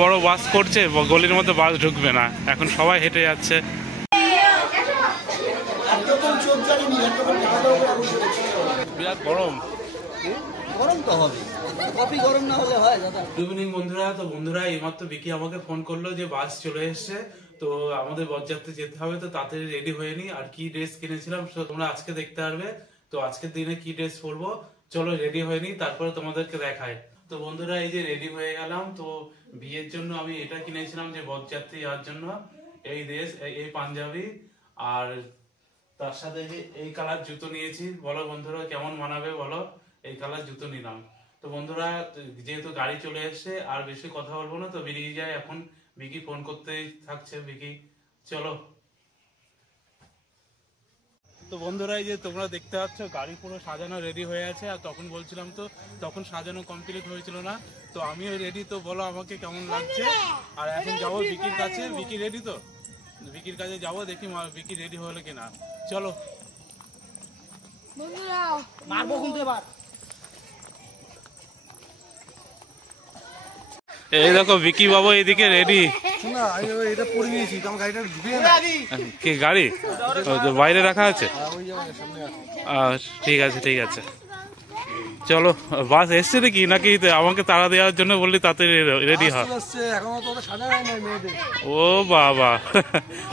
বড় বাস করছে, গলির মধ্যে বাস ঢুকবে না, এখন সবাই হেঁটে যাচ্ছে। বিরাট গরম, গরম তো হবে, কফি গরম না হলে হয় দাদা। গুড ইভিনিং বন্ধুরা। তো বন্ধুরা এইমাত্র বিকি আমাকে ফোন করলো যে বাস চলে এসছে, তো আমাদের বরযাত্রী যেতে হবে, তো তাড়াতাড়ি রেডি হয়ে নি। আর কি ড্রেস কিনেছিলাম তোমরা আজকে দেখতে পারবে। তো আজকের দিনে কি ড্রেস পরবো, চলো রেডি হয়ে নি, তারপরে তোমাদেরকে দেখায়। তো বন্ধুরা এই যে রেডি হয়ে গেলাম। তো বিয়ের জন্য আমি এটা কিনেছিলাম যে বরযাত্রী যাওয়ার জন্য, এই ড্রেস, এই পাঞ্জাবি, আর তার সাথে এই কালার জুতো নিয়েছি। বলো বন্ধুরা কেমন মানাবে বলো, এই কালার জুতো নিলাম। তো বন্ধুরা যেহেতু গাড়ি চলে এসছে, আর বেশি কথা বলবো না, তো বেরিয়ে যায় এখন। বিকি ফোন করতেই থাকছে, বিকি চলো। তো বন্ধুরা এই যে তোমরা দেখতে পাচ্ছ গাড়ি পুরো সাজানো রেডি হয়ে আছে। আর তখন বলছিলাম তো তখন সাজানো কমপ্লিট হয়েছিল না, তো আমিও রেডি। তো বলো আমাকে কেমন লাগছে। আর এখন যাবো বিকির কাছে। বিকি রেডি তো, বিকির কাছে যাবো, দেখি বিকি রেডি হলো কিনা। চলো মারবো কিন্তু এবার। এই দেখো বিকি বাবু এইদিকে রেডি। কি গাড়ি বাইরে রাখা আছে? ঠিক আছে ঠিক আছে, চলো। বাস এসছে নাকি নাকি আমাকে তাড়া দেওয়ার জন্য বললি তাতে রেডি হয়? ও বাবা,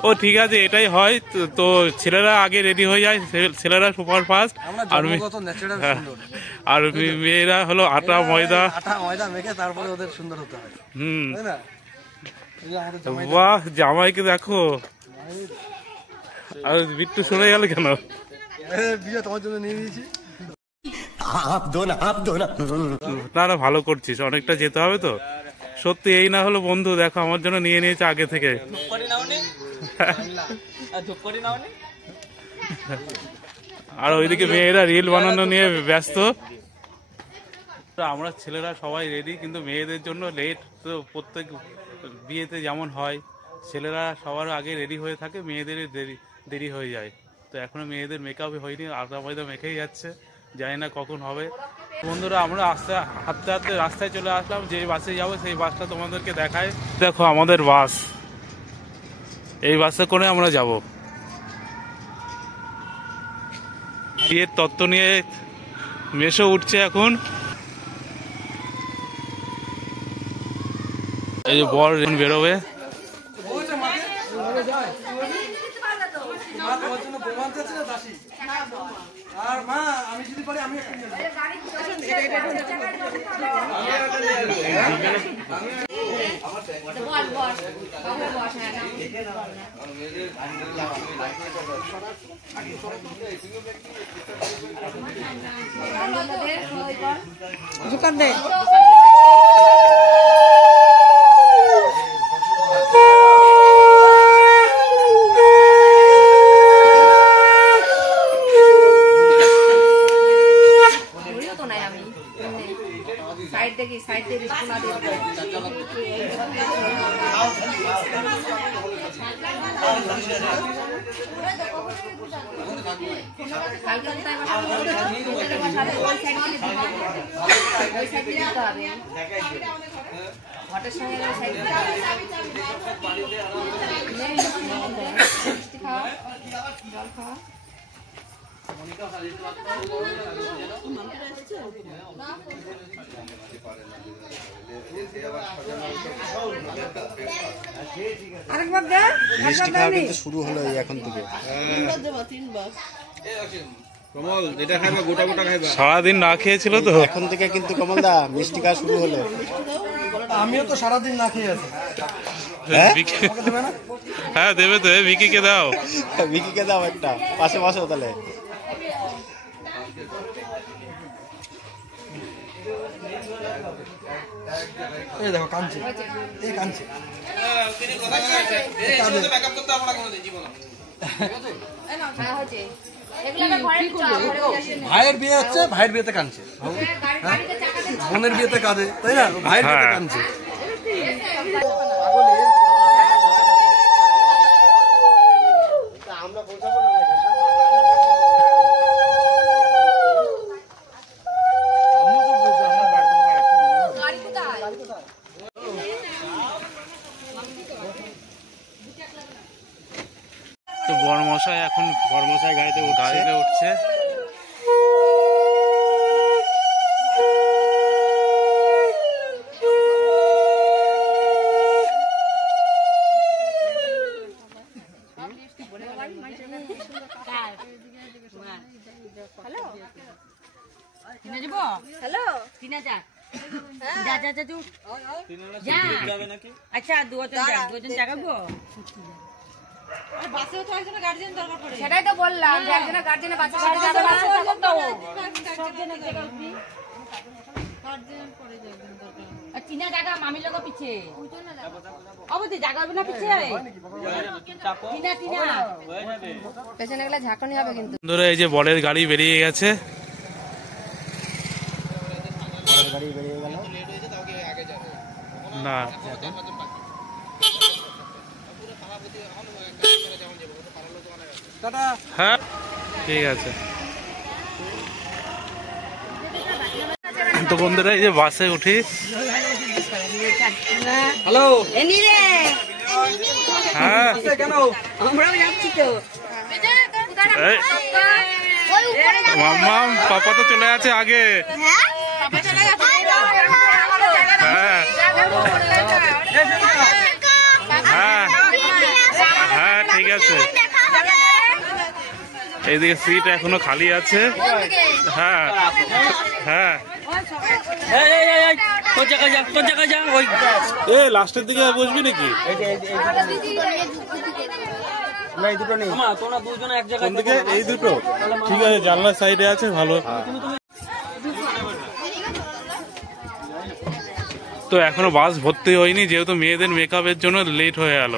ও ঠিক আছে, এটাই হয়। তো ছেলেরা আগে রেডি হয়ে যায়, ছেলেরা সুপার ফাস্ট, আর মেয়েরা হলো আটা ময়দা মেখে তারপরে ওদের সুন্দর হতে হয়। বাহ, জামাইকে দেখো। আর বিট্টু সরে গেল কেন? বিয়ে তোমার জন্য নিয়ে নিয়েছি। না না, ভালো করছিস, অনেকটা যেতে হবে তো সত্যি। এই না হলো বন্ধু, দেখো আমার জন্য নিয়ে নিয়েছে আগে থেকে। আর ওইদিকে মেয়েরা রিল বানানো নিয়ে ব্যস্ত। আমরা ছেলেরা সবাই রেডি, কিন্তু মেয়েদের জন্য লেট। তো প্রত্যেক বিয়েতে যেমন হয়, ছেলেরা সবার আগে রেডি হয়ে থাকে, মেয়েদের দেরি হয়ে যায়। তো এখনো মেয়েদের মেকআপ হয়নি, আটা ময়দা মেখেই যাচ্ছে, জানি না কখন হবে। বন্ধুরা আমরা হাঁটতে হাঁটতে রাস্তায় চলে আসলাম, যে বাসে যাবো সেই বাসটা তোমাদেরকে দেখায়। দেখো আমাদের বাস, এই বাসে করে আমরা যাব। বিয়ের তত্ত্ব নিয়ে মেশো উঠছে এখন। এই যে বর বেরোবে। আর মা আমি যদি পারি আমি দোকান দে। মিষ্টি খাওয়া কিন্তু শুরু হলো এখন থেকে। কমল যেটা খাইবা গোটা গোটা খাইবা, সারাদিন না খেয়েছিল তো, এখন থেকে কিন্তু কমল দা মিষ্টি খাওয়া শুরু হলো। আমিও তো সারাদিন না খেয়ে আছি। হ্যাঁ দেবে তো, বিকিকে দাও, বিকিকে দাও একটা, পাশে বসো তাহলে। এই দেখো কাঁদছে, এই কাঁদছে। ভাইয়ের বিয়ে হচ্ছে, ভাইয়ের বিয়েতে কাঁদছে, বোনের বিয়েতে কাঁদে, তাই না? ভাইয়ের বিয়েতে কাঁদছে। বড়মশাই এখন গাড়িতে উঠছে। আচ্ছা দুজন জাগাবো সেটাই তো বললাম যে একজনের গার্জেনে বাচ্চা চিনা জায়গা মামির লোক পিছে অবধি জায়গা হবে না পিছে পেছনে গেলে ঝাঁকুনি হবে কিন্তু। এই যে বরের গাড়ি বেরিয়ে গেছে। না হ্যাঁ ঠিক আছে। তো বন্ধুরা এই যে বাসে উঠি। হ্যালো হ্যাঁ আমরাও যাচ্ছি তো মাম্মা পাপা তো চলে আছে আগে। হ্যাঁ হ্যাঁ হ্যাঁ ঠিক আছে। এইদিকে সিট এখনো খালি আছে। হ্যাঁ হ্যাঁ লাস্টের দিকে বসবি নাকি? এই দুটো ঠিক আছে, জানলার সাইডে আছে ভালো। তো এখনো বাস ভর্তি হয়নি, যেহেতু মেয়েদের মেকআপের জন্য লেট হয়ে গেল।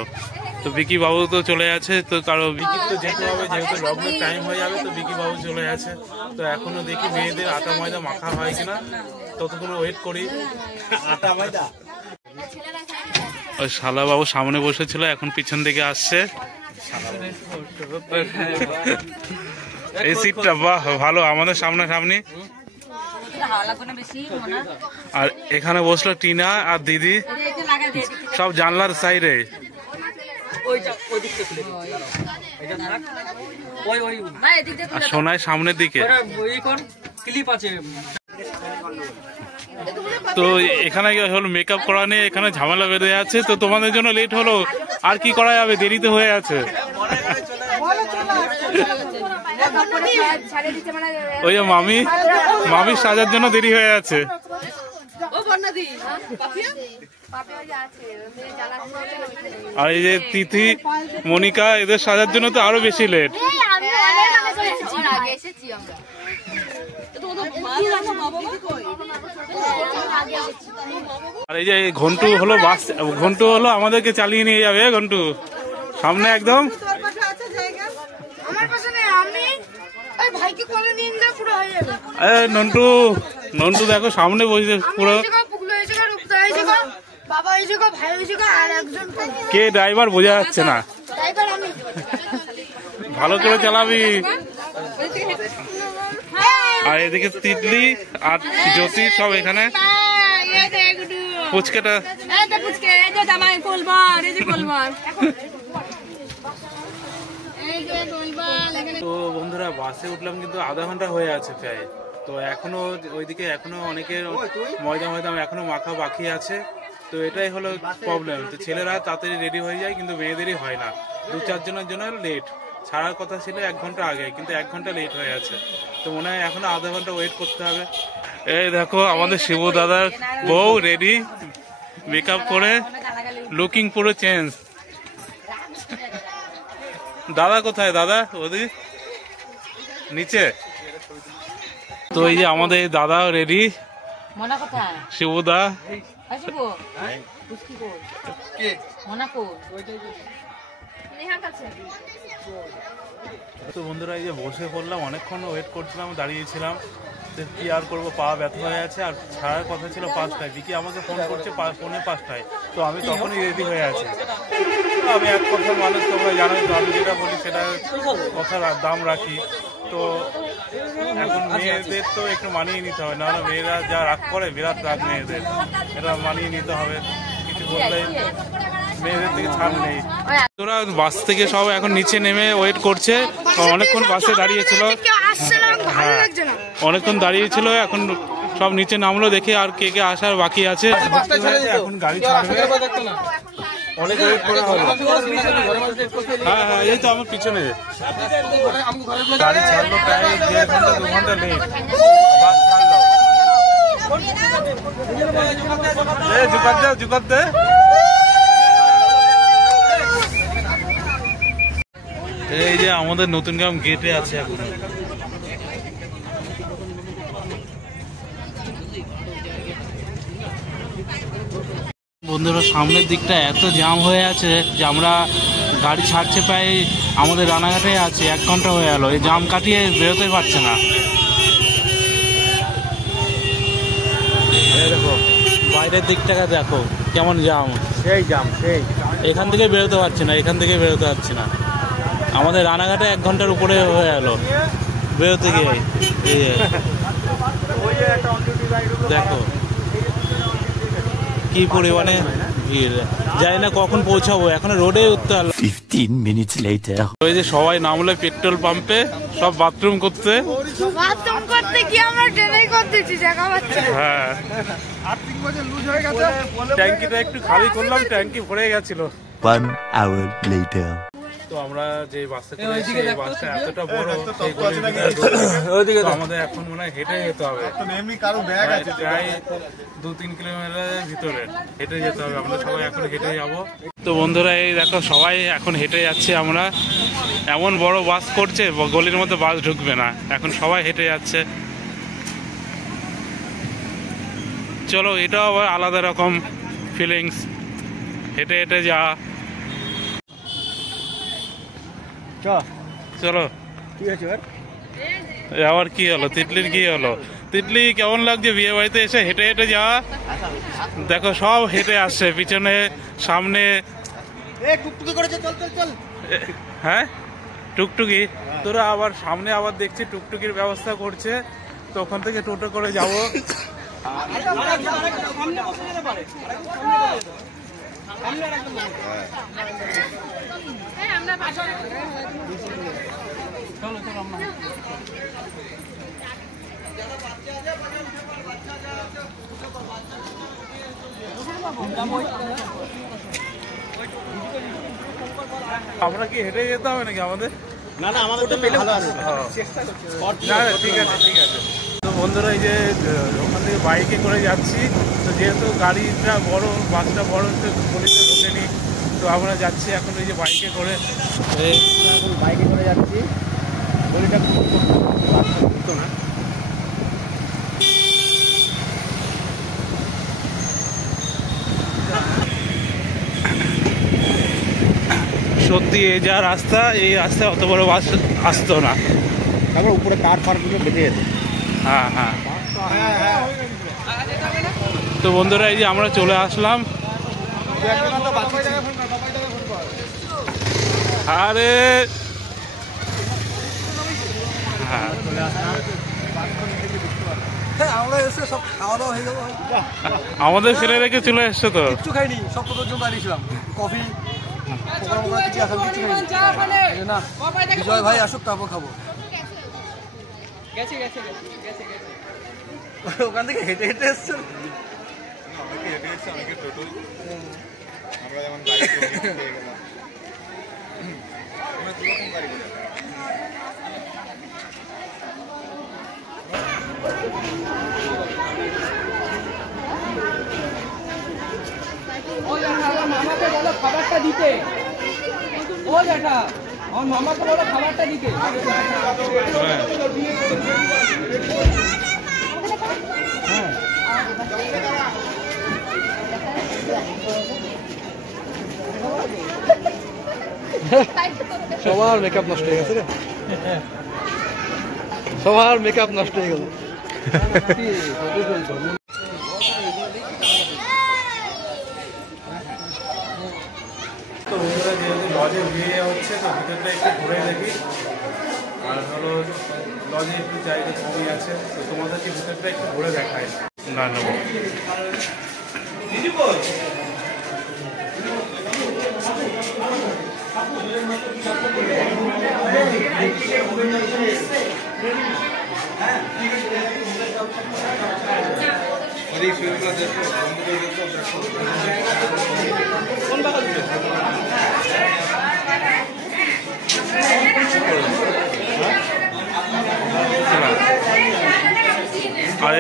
তো বিকি বাবু তো চলে আছে, তো কারো বিকির তো যেতে হবে, যেহেতু লগ্নের টাইম হয়ে যাবে। তো বিকি বাবু চলে আছে। তো এখনো দেখি মেয়েদের আটা ময়দা মাখা হয় কিনা, ততক্ষণ ওয়েট করি। আটা ময়দা ওই শালা বাবু সামনে বসেছিল, এখন পিছন দিকে আসছে। এই সিটটা বাহ ভালো, আমাদের সামনাসামনি। আর এখানে বসলো টিনা আর দিদি, সব জানলার সাইডে। সোনায় সামনের দিকে। তো এখানে হলো মেকআপ করা নিয়ে এখানে ঝামেলা বেঁধে আছে। তো তোমাদের জন্য লেট হলো, আর কি করা যাবে, দেরিতে হয়ে আছে। ওই যে মামির সাজার জন্য দেরি হয়ে আছে। আর এই যে তিথি মনিকা, এদের সাজার জন্য তো আরো বেশি লেট। আর এই যে ঘন্টু হলো আমাদেরকে চালিয়ে নিয়ে যাবে। ঘন্টু সামনে একদম। নন্টু দেখো সামনে বসে পুরো। কে ড্রাইভার বোঝা যাচ্ছে না, ভালো করে চালাবি। আর এদিকে তিতলি আর জ্যোতি সব এখানে। পুচকেটা তো বন্ধুরা বাসে উঠলাম, কিন্তু আধা ঘন্টা হয়ে আছে প্রায়। তো এখনো ওইদিকে এখনো অনেকের ময়দা এখনো মাখা বাকি আছে। তো এটাই হলো প্রবলেম। তো ছেলেরা তাড়াতাড়ি রেডি হয়ে যায়, কিন্তু মেয়েদেরই হয় না। 2-4 জনের জন্য লেট। ছাড়ার কথা ছিল 1 ঘন্টা আগে, কিন্তু 1 ঘন্টা লেট হয়ে আছে। তো মনে হয় এখনো আধা ঘন্টা ওয়েট করতে হবে। এই দেখো আমাদের শিবু দাদার বউ রেডি, মেকআপ করে, লুকিং পুরো চেঞ্জ। দাদা কোথায়? দাদা ওদিকে নিচে। তো এই যে আমাদের দাদা রেডি, শিবুদা। তো বন্ধুরা এই যে বসে পড়লাম, অনেকক্ষণ ওয়েট করছিলাম, দাঁড়িয়েছিলাম। কি আর করবো, পা ব্যথা হয়ে আছে। আর ছাড়ার কথা ছিল 5টায়, বিকি আমাকে ফোন করছে 5:45। তো আমি তখনই রেডি হয়ে আছি। আমি এক কথার মানুষ, তোমরা জানোই তো, আমি যেটা বলি সেটা কথার দাম রাখি। তো এখন মেয়েদের তো একটু মানিয়ে নিতে হবে, নাহলে মেয়েরা যা রাগ করে, বিরাট রাগ মেয়েদের, এটা মানিয়ে নিতে হবে। কিছু বললে মেয়েদের থেকে ছাড় নেই। তোরা বাস থেকে সব এখন নিচে নেমে ওয়েট করছে, অনেকক্ষণ বাসে দাঁড়িয়েছিল, হ্যাঁ অনেকক্ষণ দাঁড়িয়েছিল, এখন সব নিচে নামলো, দেখে আর কে কে আসার বাকি আছে। এখন গাড়ি ছাড়বে, অনেক ওয়েট করা হলো। হ্যাঁ হ্যাঁ এই তো আমার পিছনে গাড়ি ছাড়লো, প্রায় 1.5 ঘন্টা 2 ঘন্টা লেট বাস ছাড়লো। জুকাত দে এই যে আমাদের নতুন গ্রাম গেটে আছে এখন। বন্ধুরা সামনের দিকটা এত জ্যাম হয়ে আছে যে আমরা গাড়ি ছাড়ছে প্রায় আমাদের রানাঘাটে আছে 1 ঘন্টা হয়ে গেল, এই জ্যাম কাটিয়ে বেরোতে পারছে না। দেখো বাইরের দিকটাকে দেখো কেমন জ্যাম, সেই জ্যাম, সেই এখান থেকে বেরোতে পারছি না, এখান থেকে বেরোতে পারছি না। আমাদের রানাঘাটে 1 ঘন্টার উপরে হয়ে গেল বেরোতে গিয়ে। দেখো কি পরিমাণে ভিড়, জানি না কখন পৌঁছাবো, এখন রোডে উঠতে পারলাম। 15 minutes later. ওই যে সবাই নামলে পেট্রোল পাম্পে সব বাথরুম করতে কি আমরা ট্রেনেই করতেছি জায়গা পাচ্ছি। হ্যাঁ ট্যাঙ্কিটা একটু খালি করলাম, ট্যাঙ্কি ভরে গেছিল। 1 hour later. তো আমরা যে বাসে করেছি এই বাসটা এতটা বড়, সেই গলির ভিতরে তো আমাদের এখন মনে হয় হেঁটে যেতে হবে, প্রায় 2-3 কিলোমিটারের ভিতরে হেঁটে যেতে হবে। আমরা সবাই এখন হেঁটে যাব। তো বন্ধুরা এই দেখো সবাই এখন হেঁটে যাচ্ছে, আমরা এমন বড় বাস করছে গলির মধ্যে বাস ঢুকবে না, এখন সবাই হেঁটে যাচ্ছে। চলো এটাও আবার আলাদা রকম ফিলিংস, হেঁটে হেঁটে যা। চলো ঠিক আছে আবার কি হলো, তিতলির কি হলো? তিতলি কেমন লাগছে বিয়ে বাড়িতে এসে হেঁটে হেঁটে যাওয়া? দেখো সব হেঁটে আসছে, পিছনে সামনে। হ্যাঁ টুকটুকি, তোরা আবার সামনে আবার দেখছি টুকটুকির ব্যবস্থা করছে, তো ওখান থেকে টোটো করে যাবো। আমরা কি হেঁটে যেতে হবে নাকি আমাদের? না না আমাদের তো পেলে ভালো আছে। না ঠিক আছে ঠিক আছে। তো বন্ধুরা এই যে ওখান থেকে বাইকে করে যাচ্ছি, তো যেহেতু গাড়িটা বড়, বাসটা বড়, তো গলিতে ঢোকেনি, তো আমরা যাচ্ছি এখন এই যে বাইকে করে। এখন বাইকে করে যাচ্ছি, গলিটা খুব ছোট না। সত্যি এই যা রাস্তা, এই রাস্তায় অত বড় বাস আসতো না, তারপর উপরে কার ফারগুলো বেঁধে যেত। হ্যাঁ হ্যাঁ। তো বন্ধুরা এই যে আমরা চলে আসলাম। আরে হ্যাঁ আমরা এসে সব খাওয়া দাওয়া হয়ে গেল, আমাদের ফেলে রেখে চলে এসছো তো? কিচ্ছু খাইনি, সব পর্যন্ত দাঁড়িয়েছিলাম, কফি না। বিজয় ভাই আসুক তারপর খাবো। ওখান থেকে হেঁটে হেঁটে এসছে। মামাকে বলো খাবারটা দিতে, ও জ্যাঠা আমার মামাকে বলো খাবারটা দিতে। সবার মেকআপ নষ্ট হয়ে গেছে রে, সবার মেকআপ নষ্ট হয়ে গেল। তো বন্ধুরা যেহেতু লজে বিয়ে হচ্ছে, তো ভিতরটা একটু ঘুরে দেখি, আর হলো লজে একটু জায়গা কমই আছে, তো তোমাদেরকে ভিতরটা একটু ঘুরে দেখায়। না নেবো আর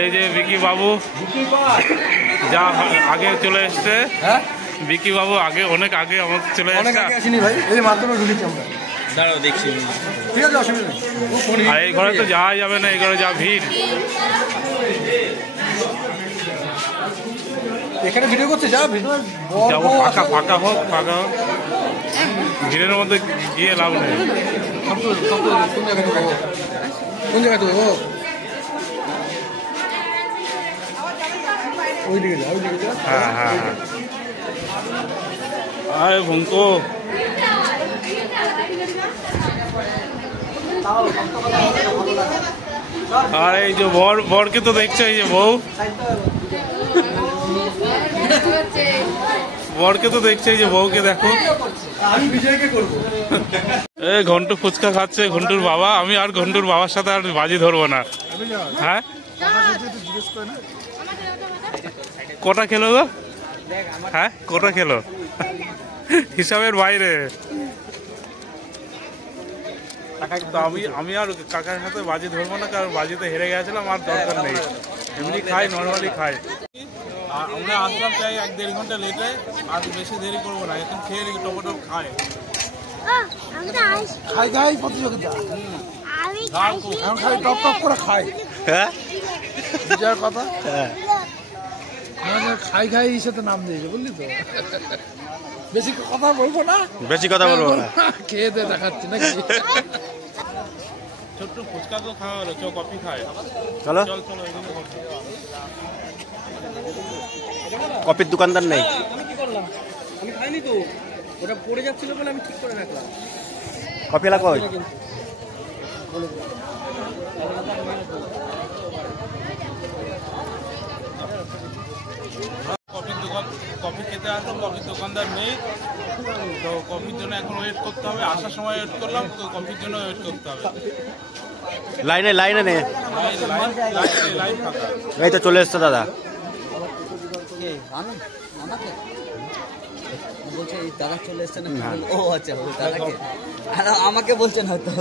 এই যে বিকি বাবু যা আগে চলে এসছে, হ্যাঁ বিকি বাবু আগে অনেক আগে আমার চলে অনেক এসছে। আগে আসিনি ভাই, এই মাত্র ঢুকেছি আমরা। দাঁড়াও দেখছি। ঠিক আছে, অসুবিধা নেই। আর এই ঘরে তো যাওয়া যাবে না, এই ঘরে যা ভিড়। এখানে ভিডিও করছে, যা ভিডিও যাবো, ফাঁকা ফাঁকা হোক, ফাঁকা হোক, ভিড়ের মধ্যে গিয়ে লাভ নেই। কোন জায়গায় তো ওই দিকে যা, ওই দিকে যা। হ্যাঁ হ্যাঁ হ্যাঁ। আরে ভঙ্কো, আর এই যে বরকে তো দেখছো, এই যে বউ, বরকে তো দেখছো, এই যে বউকে দেখো। আমি বিজয়কে করবো। এই ঘন্টু ফুচকা খাচ্ছে, ঘন্টুর বাবা। আমি আর ঘন্টুর বাবার সাথে আর বাজি ধরবো না। হ্যাঁ, কটা খেলো গো? হ্যাঁ, কটা খেলো? হিসাবের বাইরে। তো আমি আর কাকার সাথে বাজি ধরবো না, কারণ বাজিতে হেরে গেছিলাম, আর দরকার নেই। এমনি খাই, নর্মালি খাই। আর আমরা আসলাম প্রায় 1-1.5 ঘন্টা লেটে, আর বেশি দেরি করবো না। এখন খেয়ে দেখি টপটপ খাই। খাই খাই প্রতিযোগিতা, ঝাল খুব। এখন খাই টপ টপ করে খাই। হ্যাঁ বিজয়ের কথা হ্যাঁ খাই খাই সাথে নাম দিয়েছে, বুঝলি তো। বেশি কথা বলবো না, বেশি কথা বলবো না। খেয়ে দিয়ে দেখাচ্ছি নাকি। ছোট্ট ফুচকা তো খাওয়া হলো, চো কফি খায়। চলো, চল চলো, এখানে কফি। কফির দোকানদার নেই। আমি কি করলাম? আমি খাইনি তো, ওটা পড়ে যাচ্ছিল বলে আমি ঠিক করে রাখলাম। কফি এলা কই? কফির দোকান, কফি খেতে আসলাম, কফির দোকানদার নেই, তো কফির জন্য এখন ওয়েট করতে হবে। আসার সময় ওয়েট করলাম, তো কফির জন্য ওয়েট করতে হবে। লাইনে লাইনে নে, লাইন ফাঁকা। এই তো চলে এসছে দাদা। আমাকে বলছে এই দাদা চলে এসছে না? ও আচ্ছা, ও দাদাকে, আর আমাকে বলছেন হয়তো।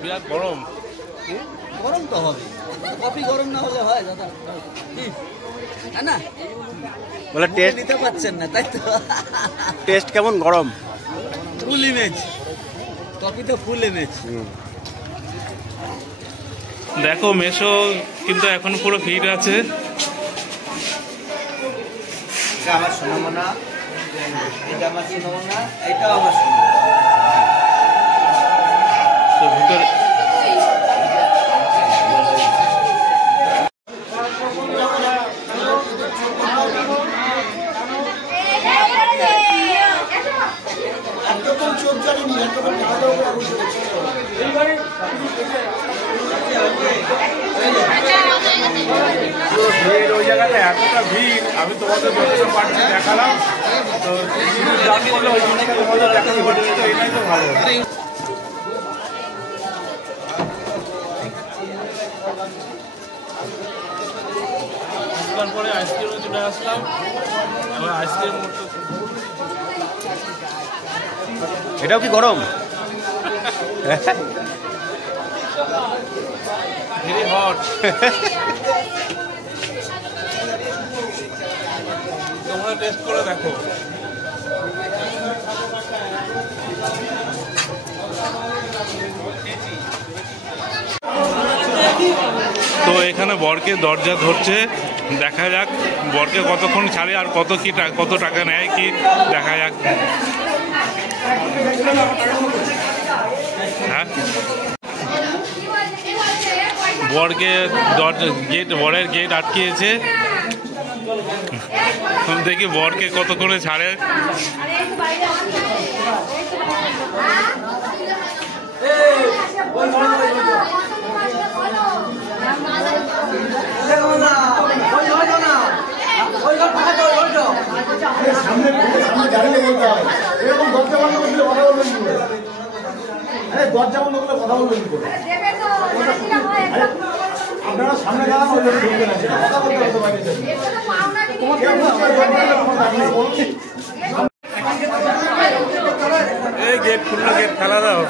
বিরাট গরম। গরম তো হবে, কফি গরম না হলে হয় দাদা? হ্যাঁ না, বলে টেস্ট, নিতে পারছেন না তাই তো। টেস্ট কেমন? গরম। ফুল ইমেজ, কফি তো ফুল ইমেজ। দেখো মেশো কিন্তু এখন পুরো ফিট আছে। এটা আমার সোনামনা, এটা আমার সোনামনা, এটা আমার সোনা। তো ভিতরে ভিড়, ওই জায়গাটা এতটা ভিড়, আমি তোমাদের যতটা পারছি দেখালাম। তো দাম করলে ওই জিনিসটা তোমাদের দেখাতে পারছি, তো এটাই তো ভালো। পরে আইসক্রিমে চলে আসলাম, এবার আইসক্রিম এটাও কি গরম? Very hot. তোমরা টেস্ট করে দেখো। তো এখানে বরকে দরজা ধরছে, দেখা যাক বরকে কতক্ষণ ছাড়ে আর কত টাকা নেয় কি দেখা যাক। হ্যাঁ, বরকে দরজা বরের গেট আটকিয়েছে, দেখি বরকে কতক্ষণে ছাড়ে। দাঁড়িয়ে বলতে হয় এরকম দরজা বন্ধ করলে কথা বলবেন কি করে? আরে দরজা বন্ধ করলে কথা বলবেন কি করে? আপনারা সামনে দাঁড়ান ওই জন্য ঢুকবেন না কথা বলতে হতে পারে এই গেট খুললো, গেট খেলা দাও।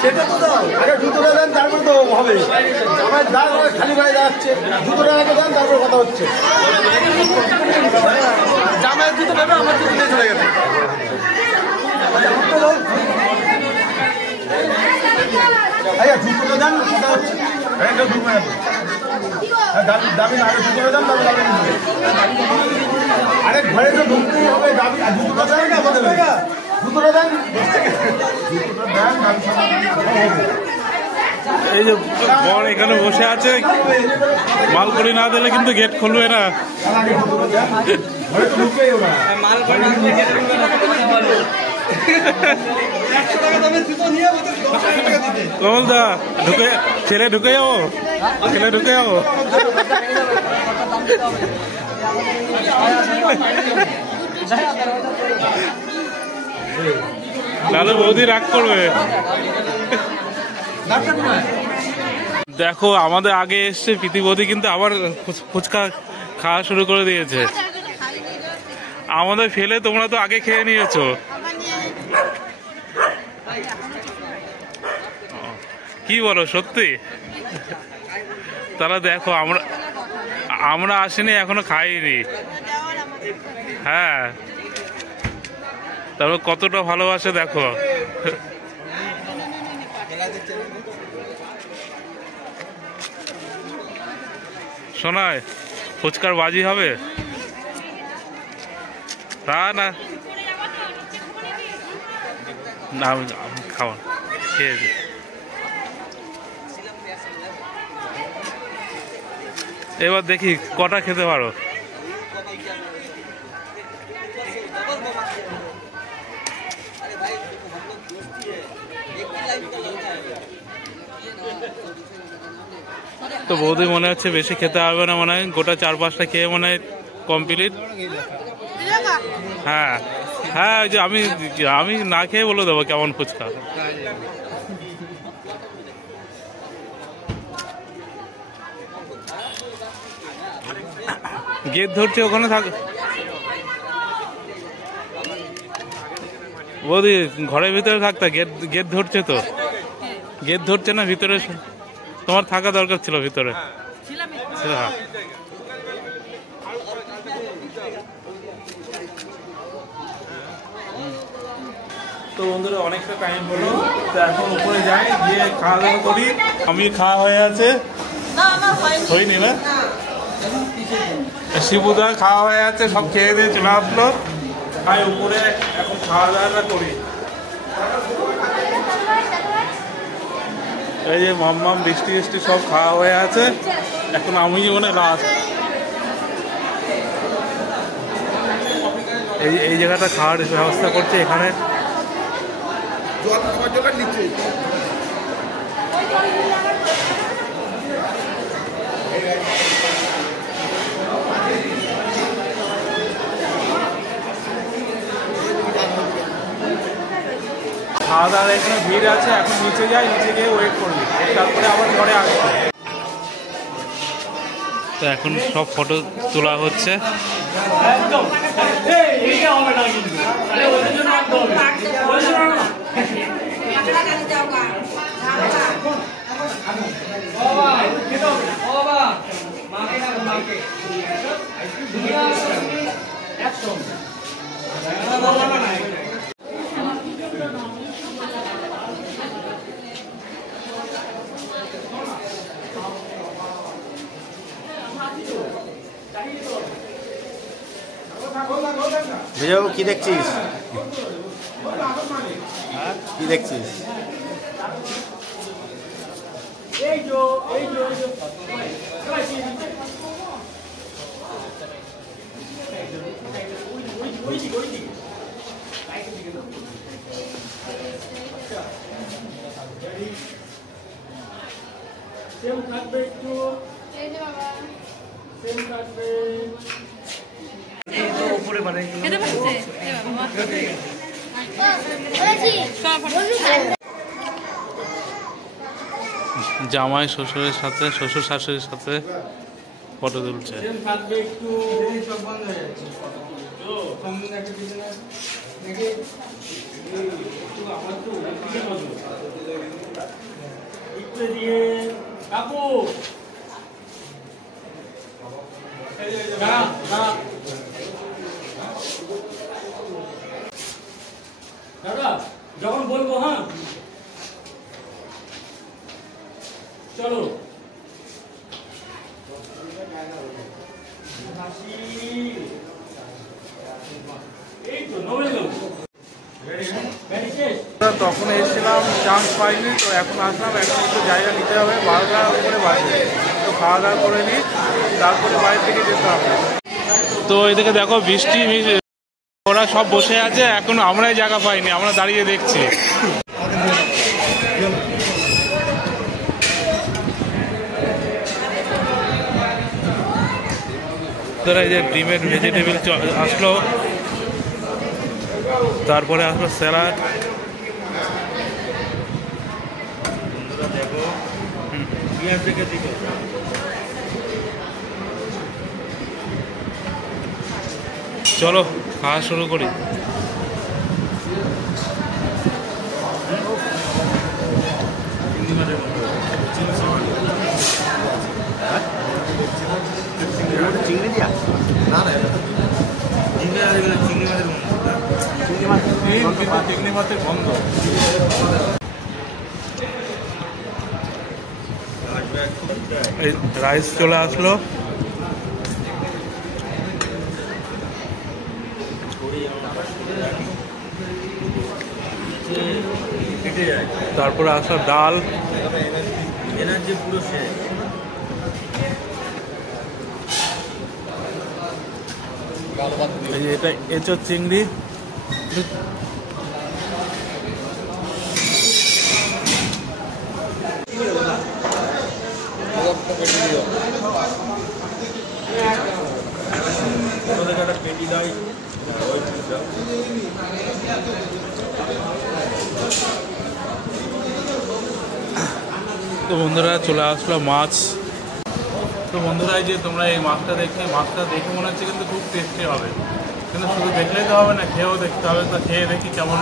সেটা তো দাও আগে জুতোটা দেন তারপর তো হবে আমার দাঁড় খালি গায়ে যাচ্ছে জুতোটা আগে দেন তারপর কথা হচ্ছে জামাইয়ের জুতো দেবে আমার জুতো নিয়ে চলে গেছে ভাইয়া জুতোটা দেন কথা হচ্ছে দাবি না আগে জুতোটা দেন তারপর দাবি আরে ঘরে তো ঢুকতেই হবে দাবি জুতোটা দেন না আমাদের জুতোটা দেন জুতোটা দেন এই যে বর এখানে বসে আছে, মাল করি না দিলে কিন্তু গেট খুলবে না। কমলদা ঢুকে ছেলে ঢুকে যাবো, ছেলে ঢুকে যাবো। তাহলে বৌদি রাগ করবে। দেখো আমাদের আগে এসছে প্রীতি বৌদি, কিন্তু আবার ফুচকা খাওয়া শুরু করে দিয়েছে। আমাদের ফেলে তোমরা তো আগে খেয়ে নিয়েছো। কি বলো সত্যি? তাহলে দেখো আমরা আসিনি, এখনো খাইনি। হ্যাঁ, তারপর কতটা ভালোবাসে দেখো। শোনায় ফুচকার বাজি হবে তা না, আমি খাওয়া খেয়েছি। এবার দেখি কটা খেতে পারো। তো বৌদি মনে হচ্ছে বেশি খেতে পারবে না, মনে হয় গোটা 4-5টা খেয়ে মনে হয় কমপ্লিট। হ্যাঁ হ্যাঁ, ওই যে আমি না খেয়ে বলে দেবো কেমন ফুচকা। গেট ধরছে ওখানে থাক বৌদি, ঘরের ভিতরে থাকতা। গেট ধরছে তো, গেট ধরছে না ভিতরে। তোমার থাকা দরকার ছিল ভিতরে। হ্যাঁ, তো বন্ধুরা অনেকটা টাইম হলো, তো এখন উপরে যাই, গিয়ে খাওয়া দাওয়া করি। আমি খাওয়া হয়ে আছে, হয়নি না? শিবুদা খাওয়া হয়ে আছে, সব খেয়ে দিয়ে চলে আসলো। তাই উপরে এখন খাওয়া দাওয়াটা করি। এই যে মাম্মাম বৃষ্টি সব খাওয়া হয়ে আছে, এখন আমি মনে লাস্ট। এই জায়গাটা খাওয়ার ব্যবস্থা করছে এখানে। খাওয়া দাওয়ার এখানে ভিড় আছে, এখন নিচে যাই, নিচে গিয়ে ওয়েট করবি, তারপরে আবার ঘরে আসবো। তো এখন সব ফটো তোলা হচ্ছে। বিজয়বাবু কি দেখছিস? কি দেখছিস? খেতে পারছে জামাই শ্বশুরের সাথে, শ্বশুর শাশুড়ির সাথে ফটো তুলছে। দাদা যখন বলবো, হ্যাঁ চলো। এই তো তখন এসেছিলাম, চান্স পাইনি, তো এখন আসলাম। এখন একটু জায়গা নিতে হবে, 12টার উপরে বাজে, তো খাওয়া দাওয়া করে নিই, তারপরে বাইরে থেকে যেতে হবে। তো এদিকে দেখো বৃষ্টি, ওরা সব বসে আছে, এখন আমরাই জায়গা পাইনি, আমরা দাঁড়িয়ে দেখছি। এই যে ডিমের ভেজিটেবিল আসলো, তারপরে আসলো স্যালাড। চলো খাওয়া শুরু করি। চিংড়ি দিয়া না না, চিংড়ি মাছের গন্ধ। এই রাইস চলে আসলো, তারপরে আসলো ডাল, পুরো শেষ। এটা এঁচোড় চিংড়ি, তো বন্ধুরা চলে আসলো মাছ। তো বন্ধুরা এই যে তোমরা এই মাছটা দেখে মনে হচ্ছে কিন্তু খুব টেস্টি হবে, কিন্তু শুধু দেখলেই তো হবে না, খেয়েও দেখতে হবে। তো খেয়ে দেখি কেমন।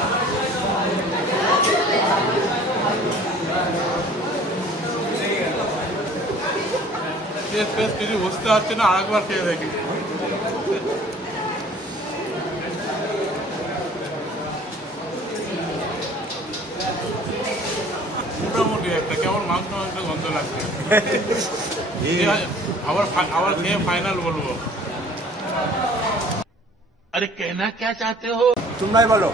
কিছু বুঝতে পারছি না, আরেকবার খেয়ে দেখি। মোটামুটি একটা কেমন মাংস গন্ধ লাগছে। আবার খেয়ে ফাইনাল বলবো। আরে কেনা কে চাতে হো তোমরাই বলো।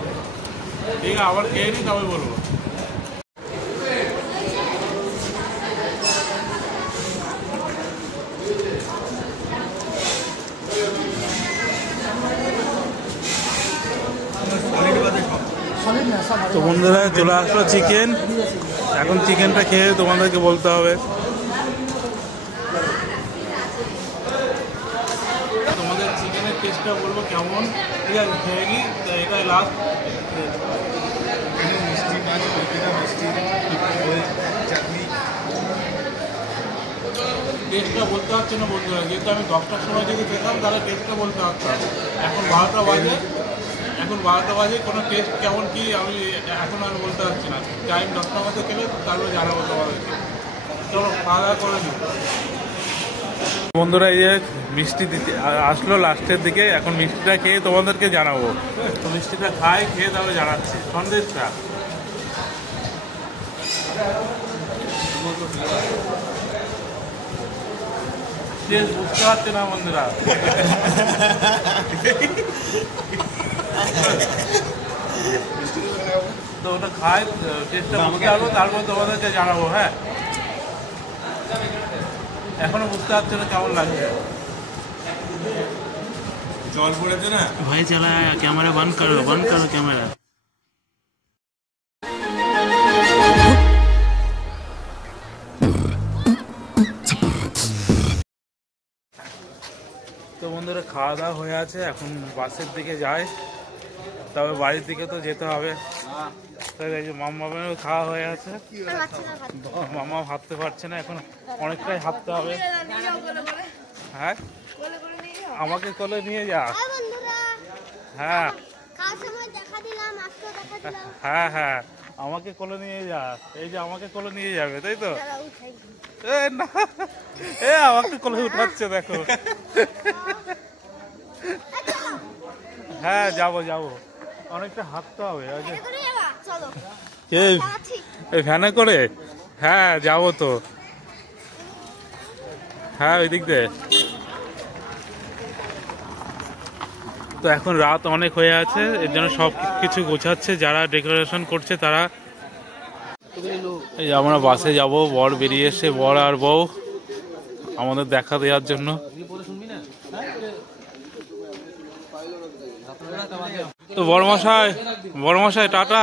ঠিক আছে, আবার খেয়ে নি তবে বলবো। তো বন্ধুরা চলে আসলো চিকেন, এখন চিকেনটা খেয়ে তোমাদেরকে বলতে হবে। তোমাদের চিকেনের টেস্টটা বলবো কেমন, ঠিক আছে খেয়ে নিই। তো এটাই লাস্ট। মিষ্টি মাছ, মিষ্টি চাটনি, টেস্টটা বলতে পারছি না বন্ধুরা, যেহেতু আমি 10টার সময় যদি খেতাম তাহলে টেস্টটা বলতে পারতাম। এখন 12টা বাজে, কোনো টেস্ট কেমন কি আমি এখন আর বলতে পারছি না। টাইম 10টার মধ্যে খেলে তারপরে জানাবো তোমাদেরকে। চলো খাওয়া দাওয়া করে নিই। বন্ধুরা এই যে মিষ্টি দিতে আসলো লাস্টের দিকে, এখন মিষ্টিটা খেয়ে তোমাদেরকে জানাবো। তো মিষ্টিটা খেয়ে তাহলে জানাচ্ছি। সন্দেশটা বুঝতে পারছে না বন্ধুরা। তো ওটা খাই, টেস্টটা বুঝতে পারবো, তারপর তোমাদেরকে জানাবো। হ্যাঁ, এখনো বুঝতে পারছো না কেমন লাগছে। জল পড়েছে না भाई चला कैमरा बंद करो कैमरा। তো বন্ধুরা খাওয়া দাওয়া হয়ে আছে, এখন বাসের দিকে যাই, তবে বাড়ির দিকে তো যেতে হবে। এই যে মামাও খাওয়া হয়ে আছে, মামা হাঁটতে পারছে না এখন, অনেকটাই হাঁটতে হবে। হ্যাঁ, আমাকে কোলে নিয়ে যা। হ্যাঁ হ্যাঁ হ্যাঁ, আমাকে কোলে নিয়ে যা। এই যে আমাকে কোলে নিয়ে যাবে, তাই তো? না, আমাকে কোলে উঠাচ্ছে, দেখো। হ্যাঁ, যাবো, অনেকটা হাঁটতে হবে। এই ভ্যানে করে? হ্যাঁ, যাবো তো। হ্যাঁ, ওই দিক দিয়ে। তো এখন রাত অনেক হয়ে আছে, এর জন্য সব কিছু গোছাচ্ছে যারা ডেকোরেশন করছে তারা। এই যে আমরা বাসে যাব, বর বেরিয়ে এসে, বর আর বউ আমাদের দেখা দেওয়ার জন্য। তো বড়মশাই টাটা।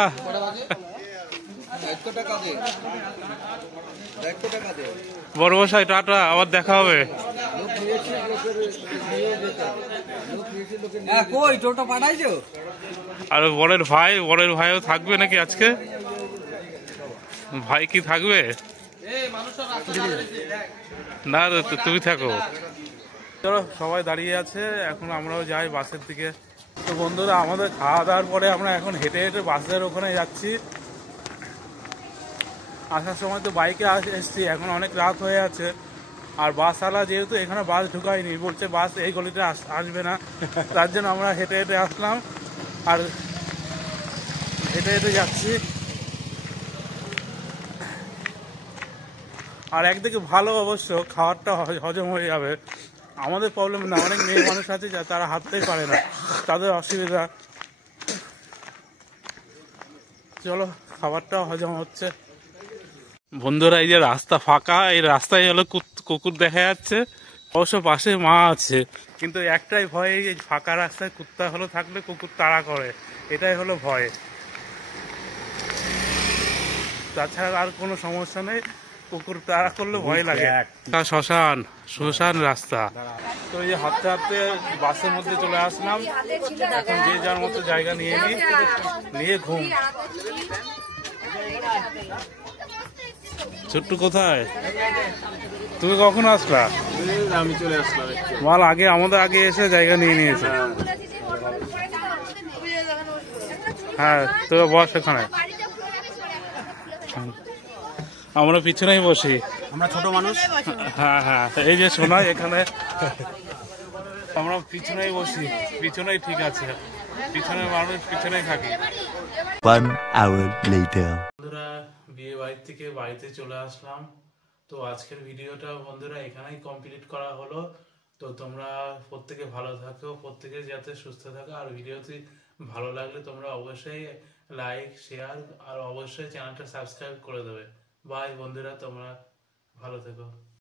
বড়মশাই টাটা, আবার দেখা হবে। আর বড়ের ভাইও থাকবে নাকি আজকে? ভাই কি থাকবে? না, তুমি থাকো। চলো, সবাই দাঁড়িয়ে আছে, এখন আমরাও যাই বাসের দিকে। তো বন্ধুরা, আমাদের খাওয়া দাওয়ার পরে আমরা এখন হেঁটে হেঁটে বাসের ওখানে যাচ্ছি। আসার সময় তো বাইকে এসছি, এখন অনেক রাত হয়ে আছে। আর বাসওয়ালা যেহেতু এখানে বাস ঢুকায়নি, বলছে বাস এই গলিতে আসবে না, তার জন্য আমরা হেঁটে হেঁটে আসলাম আর হেঁটে হেঁটে যাচ্ছি। আর একদিকে ভালো, অবশ্য খাবারটা হজম হয়ে যাবে, আমাদের প্রবলেম না। অনেক মেয়ে মানুষ আছে তারা হাঁটতেই পারে না, তাদের অসুবিধা। চলো, খাবারটাও হজম হচ্ছে। বন্ধুরা, এই যে রাস্তা ফাঁকা, এই রাস্তায় হলো কুকুর দেখা যাচ্ছে, অবশ্য পাশে মা আছে, কিন্তু একটাই ভয়, এই ফাঁকা রাস্তায় কুত্তা হলো থাকলে কুকুর তাড়া করে, এটাই হলো ভয়। তাছাড়া আর কোনো সমস্যা নেই, কুকুর তাড়া করলে ভয় লাগে। শ্মশান রাস্তা। তো এই যে হাঁটতে হাঁটতে বাসের মধ্যে চলে আসলাম, এখন যে যার মতো জায়গা নিয়ে ঘুম। ছোট্টু কোথায়? তুমি কখন আসলা? আমি চলে আসলাম। মাল আমাদের আগে এসে জায়গা নিয়ে নিয়েছে। হ্যাঁ, তো বস এখানে, আমরা পিছনেই বসি, আমরা ছোট মানুষ। হ্যাঁ হ্যাঁ, এই যে শোনা, এখানে আমরা পিছনেই বসি, পিছনেই ঠিক আছে, পিছনের মানুষ পিছনেই থাকি। বন্ধুরা, বিয়ে বাড়ি থেকে বাড়িতে চলে আসলাম। তো আজকের ভিডিওটা বন্ধুরা এখানেই কমপ্লিট করা হলো। তো তোমরা প্রত্যেকে ভালো থাকো, প্রত্যেকে যাতে সুস্থ থাকো। আর ভিডিওটি ভালো লাগলে তোমরা অবশ্যই লাইক, শেয়ার আর অবশ্যই চ্যানেলটা সাবস্ক্রাইব করে দেবে। বাই বন্ধুরা, তোমরা ভালো থেকো।